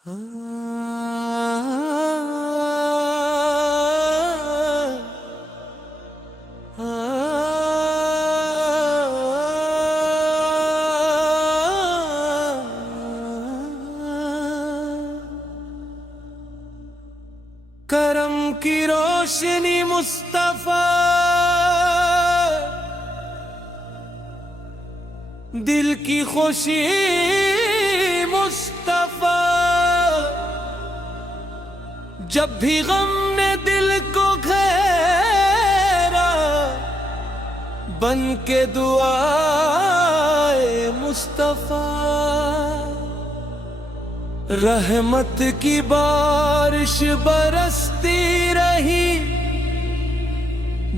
کرم کی روشنی مصطفیٰ، دل کی خوشی مصطفیٰ، جب بھی غم نے دل کو گھیرا، بن کے دعائے مصطفیٰ، رحمت کی بارش برستی رہی،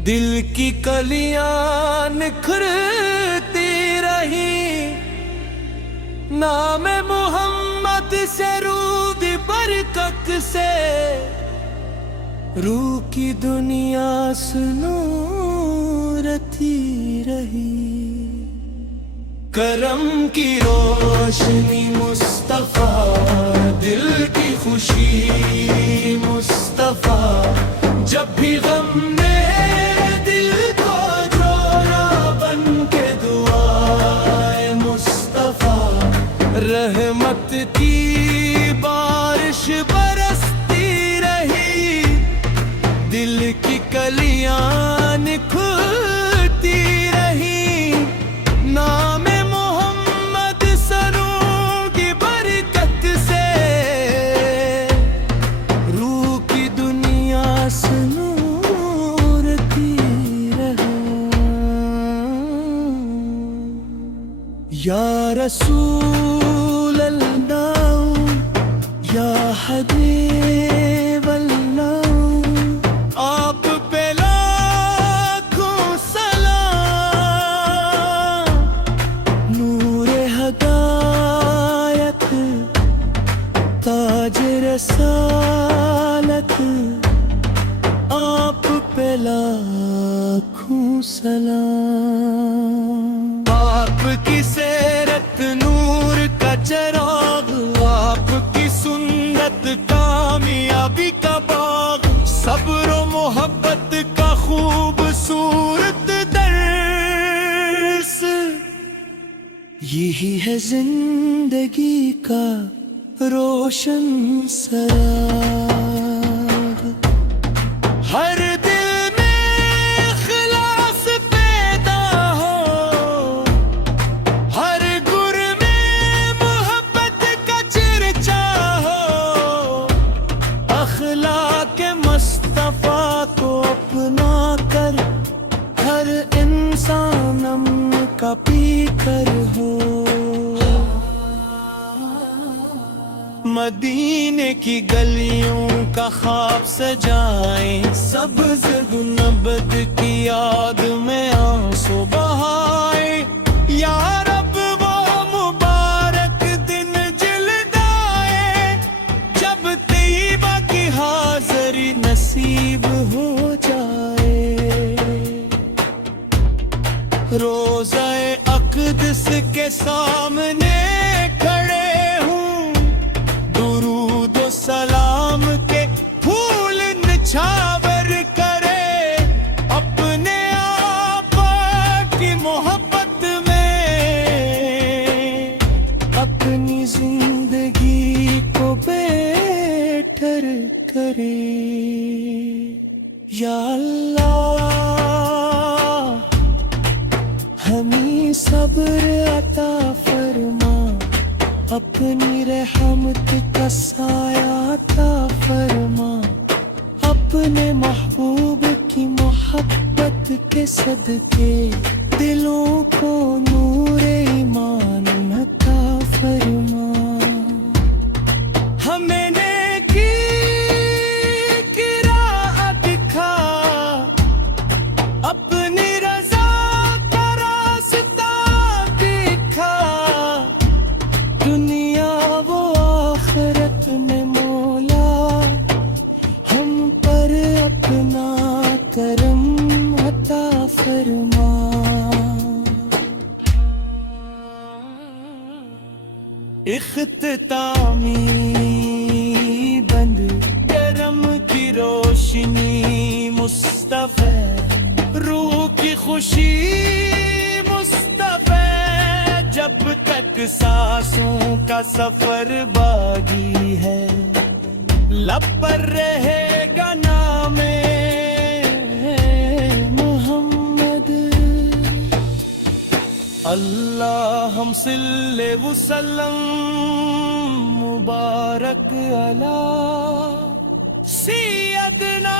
دل کی کلیاں نکھرتی رہی، نام محمد سے رود برکت سے روح کی دنیا سنورتی رہی۔ کرم کی روشنی مصطفیٰ، دل کی خوشی مصطفیٰ، جب بھی غم نے دل کو جوڑا، بن کے دعائے مصطفیٰ، رحمت کی بارش برستی رہی، دل کی کلیاں نکھرتی رہی، نام یا رسول اللہ، یا حبیب اللہ، آپ پہ لاکھوں سلام، نور ہدایت، تاج رسالت، آپ پہ لاکھوں سلام۔ آپ کی سیرت نور کا چراغ، آپ کی سنت کامیابی کا باغ، صبر و محبت کا خوبصورت درس، یہی ہے زندگی کا روشن سراغ۔ ہر کا پی کر ہو، مدینے کی گلیوں کا خواب سجائیں، سبز گنبد کی یاد میں آنسو بہائیں، یا رب وہ مبارک دن جلد آئے، جب طیبہ کی حاضری نصیب ہو جائے، روزہ اقدس کے سامنے کھڑے ہوں، درود و سلام کے پھول نچھاور کرے، اپنے آقا کی محبت میں اپنی زندگی کو بہتر کرے۔ یا اللہ ہمیں صبر عطا فرما، اپنی رحمت کا سایہ عطا فرما، اپنے محبوب کی محبت کے صدقے دلوں کو نور ایمان عطا فرما۔ ہمیں نیکی کی راہ دکھا، اپنی رضا کا راستہ دکھا، دنیا و آخرت میں مولا ہم پر اپنا کرم عطا فرما۔ لب پر رہے گا نام محمد اللہم صلی وسلم مبارک علی سیدنا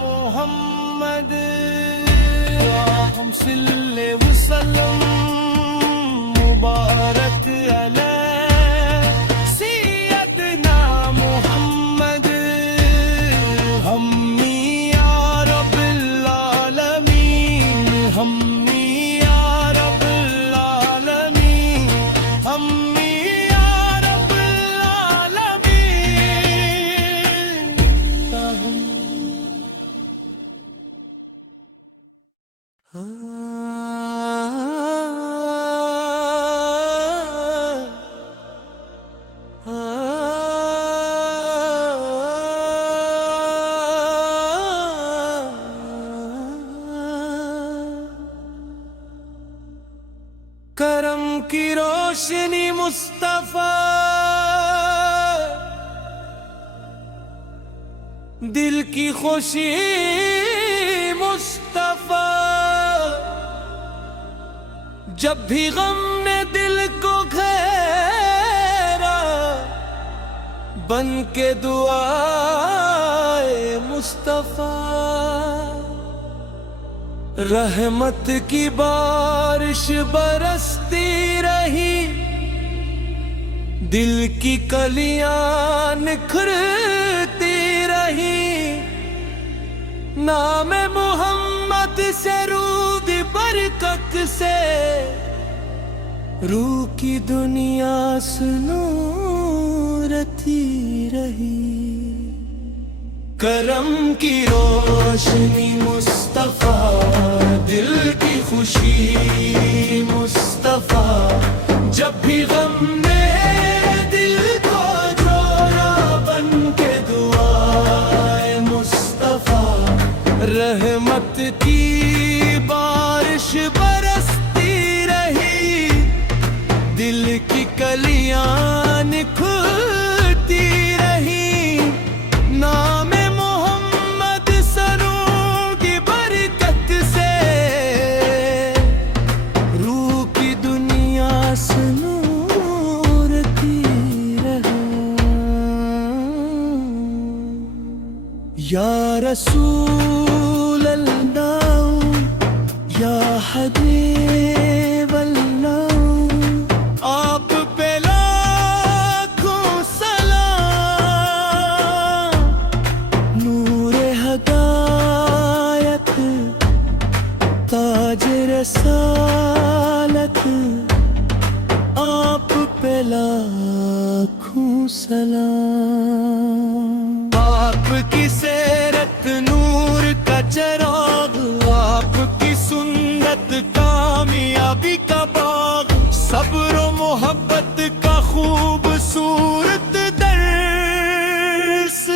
محمد اللہم صلی وسلم مبارک علی سیدنا محمد ہمی یا رب العالمین ہمی یا رب العالمین ہمی یا رب کرم کی روشنی مصطفیٰ دل کی خوشی مصطفیٰ جب بھی غم نے دل کو گھیرا بن کے دعائے مصطفیٰ رحمت کی بارش برستی رہی دل کی کلیاں نکھرتی رہی نام محمد سے رود برکت سے روح کی دنیا سنورتی رہی کرم کی روشنی مصطفیٰ دل کی خوشی مصطفیٰ جب بھی غم نے دل کو جوڑا بن کے دعائے مصطفیٰ رحمت کی بارش برستی رہی دل کی کلیاں نکھرتی رہی نام یا رسول اللہ یا حبیب اللہ آپ پہ لاکھوں سلام نور ہدایت تاج رسالت آپ پہ لاکھوں سلام آپ کی سیرت نور کا چراغ آپ کی سنت کامیابی کا باغ صبر و محبت کا خوبصورت درس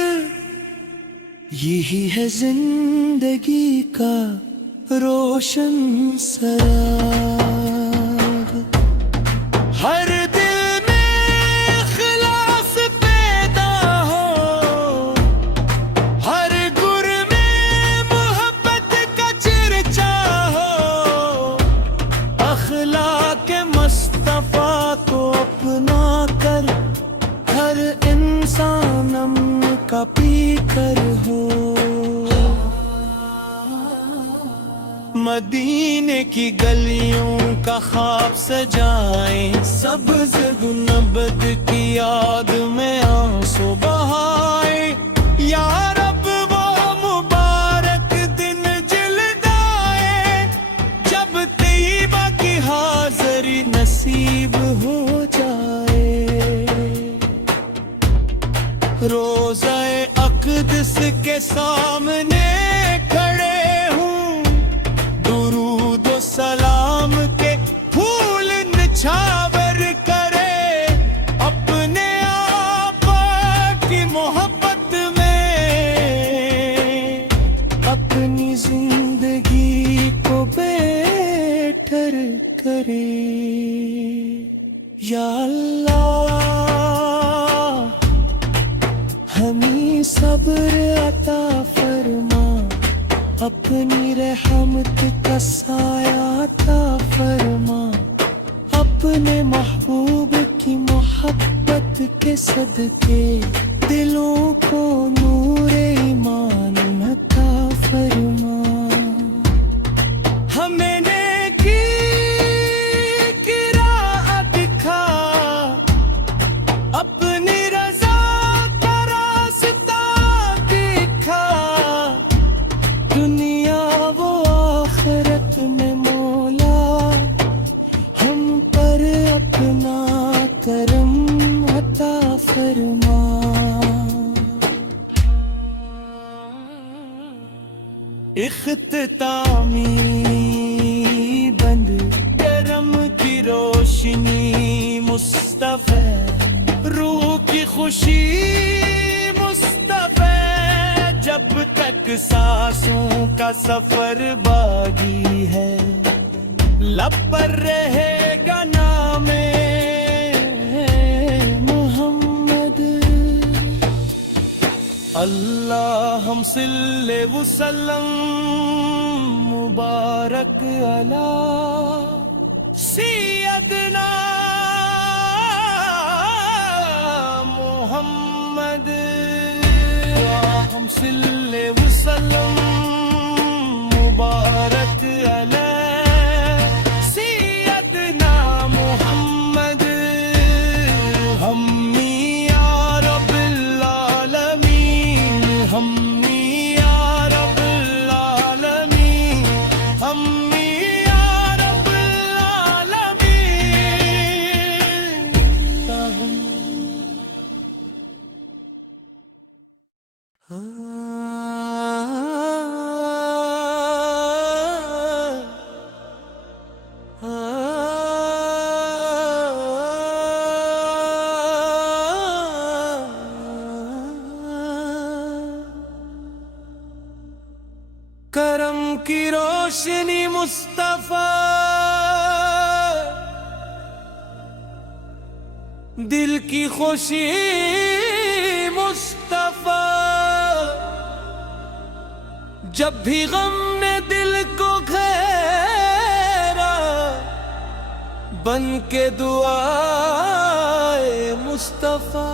یہی ہے زندگی کا روشن سراغ ہر کا پی کر ہو مدینے کی گلیوں کا خواب سجائیں سبز گنبد کی یاد میں آنسو بہائیں یا رب وہ مبارک دن جلدائے جب طیبہ کی حاضری نصیب ہو جائے روزہ اقدس کے سامنے کھڑے ہوں درود و سلام کے پھول نچھاور کرے اپنے آقا کی محبت میں اپنی زندگی کو بہتر کرے یا اللہ صبر عطا فرما اپنی رحمت کا سایہ عطا فرما اپنے محبوب کی محبت کے صدقے دلوں کو نور ایمان عطا فرما ہمیں نیکی کی راہ دکھا اپنی رضا کا راستہ دکھا دنیا و آخرت میں مولا ہم پر اپنا کرم عطا فرما اختتامی بند کرم کی روشنی مصطفی روح کی خوشی مصطفی جب تک سانسوں کا سفر باقی ہے لب پر رہے گا نام محمد اللہم صلی وسلم مبارک علی سیدنا محمد اللہم صلی وسلم مبارک علی سیدنا محمد ہمی یا رب العالمین ہمی یا رب العالمین ہمی یا رب کرم کی روشنی مصطفیٰ دل کی خوشی مصطفیٰ جب بھی غم نے دل کو گھیرا بن کے دعائے مصطفیٰ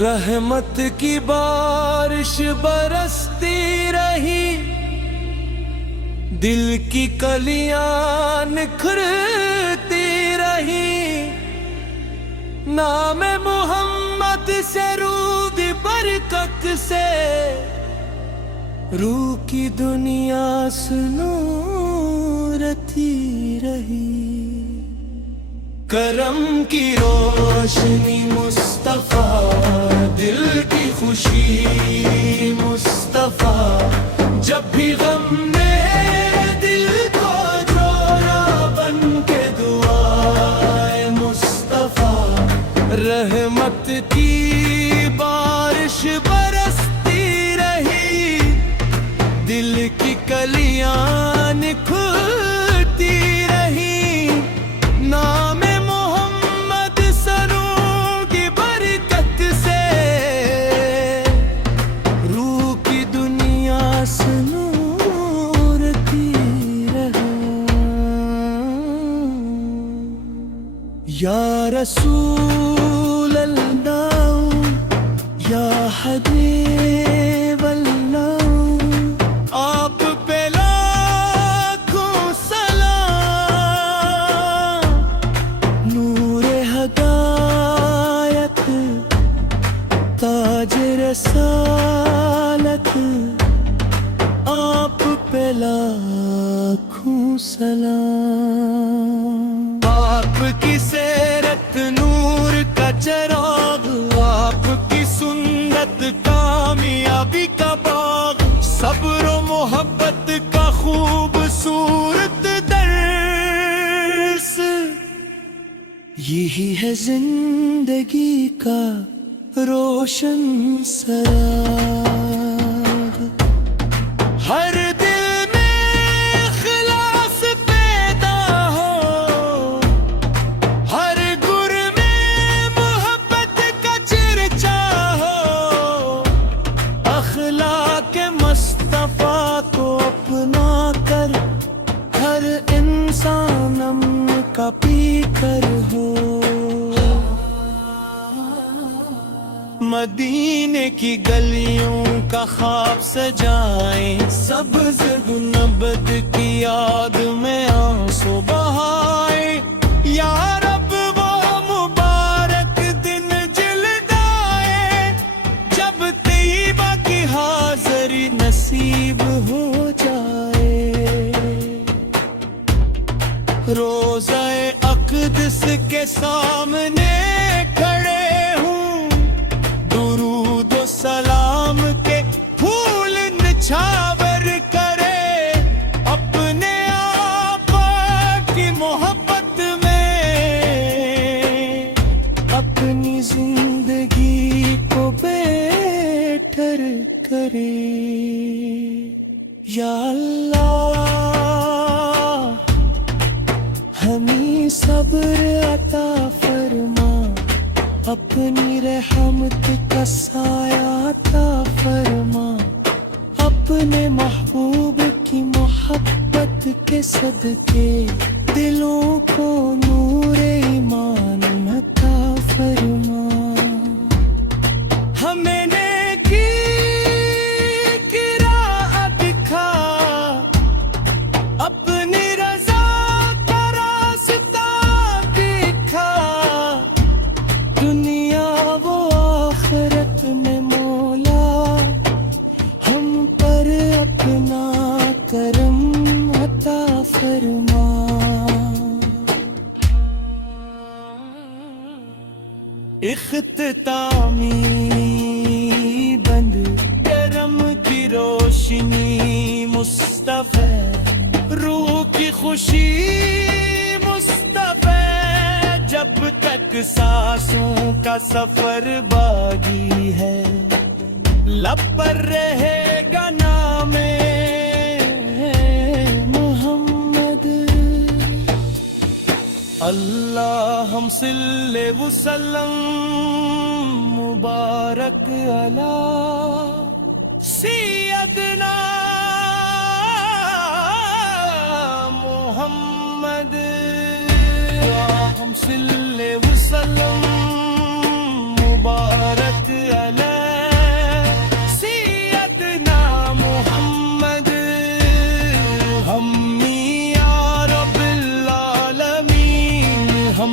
رحمت کی بارش برستی رہی دل کی کلیاں نکھرتی رہی نام محمد سے رود برکت سے روح کی دنیا سنورتی رہی کرم کی روشنی مصطفیٰ دل کی خوشی مصطفیٰ جب بھی غم نے دل کو جوڑا بن کے دعائے مصطفیٰ رحمت کی بارش برستی رہی دل کی کلیاں نکھرتی رہی نام یا رسول اللہ یا حبیب اللہ آپ پہ لاکھوں سلام نور ہدایت تاج رسالت آپ پہ لاکھوں سلام آپ کی سیرت نور کا چراغ آپ کی سنت کامیابی کا باغ صبر و محبت کا خوبصورت درس یہی ہے زندگی کا روشن سراغ ہر دل میں اخلاص پیدا ہو ہر گر میں محبت کا چرچا کر ہوں۔ مدینے کی گلیوں کا خواب سجائیں، سبز گنبد کی یاد میں آنسو بہائیں، یا رب وہ مبارک دن جلد آئے جب طیبہ کی حاضری نصیب ہو جائے۔ روضہ اقدس کے سامنے کھڑے ہوں، درود و سلام کے پھول نچھاور کرے، اپنے آقا کی محبت میں اپنی زندگی کو بہتر کرے۔ یا اللہ ہمیں صبر عطا فرما، اپنی رحمت کا سایہ عطا فرما، اپنے محبوب کی محبت کے صدقے دلوں کو نور ایمان عطا فرما۔ ہمیں نیکی کی راہ دکھا، اپنی رضا کا راستہ دکھا، دنیا و آخرت میں مولا ہم پر اپنا کرم عطا فرما۔ اختتامی بند کرم کی روشنی مصطفی، روح کی خوشی مصطفی، جب تک سانسوں کا سفر باقی ہے لب پر رہے گا نام محمد۔ اللہم صلی وسلم مبارک علی سیدنا محمد، اللہم صلی وسلم مبارک علی سیدنا محمد۔ ہم یا رب العالمین، ہم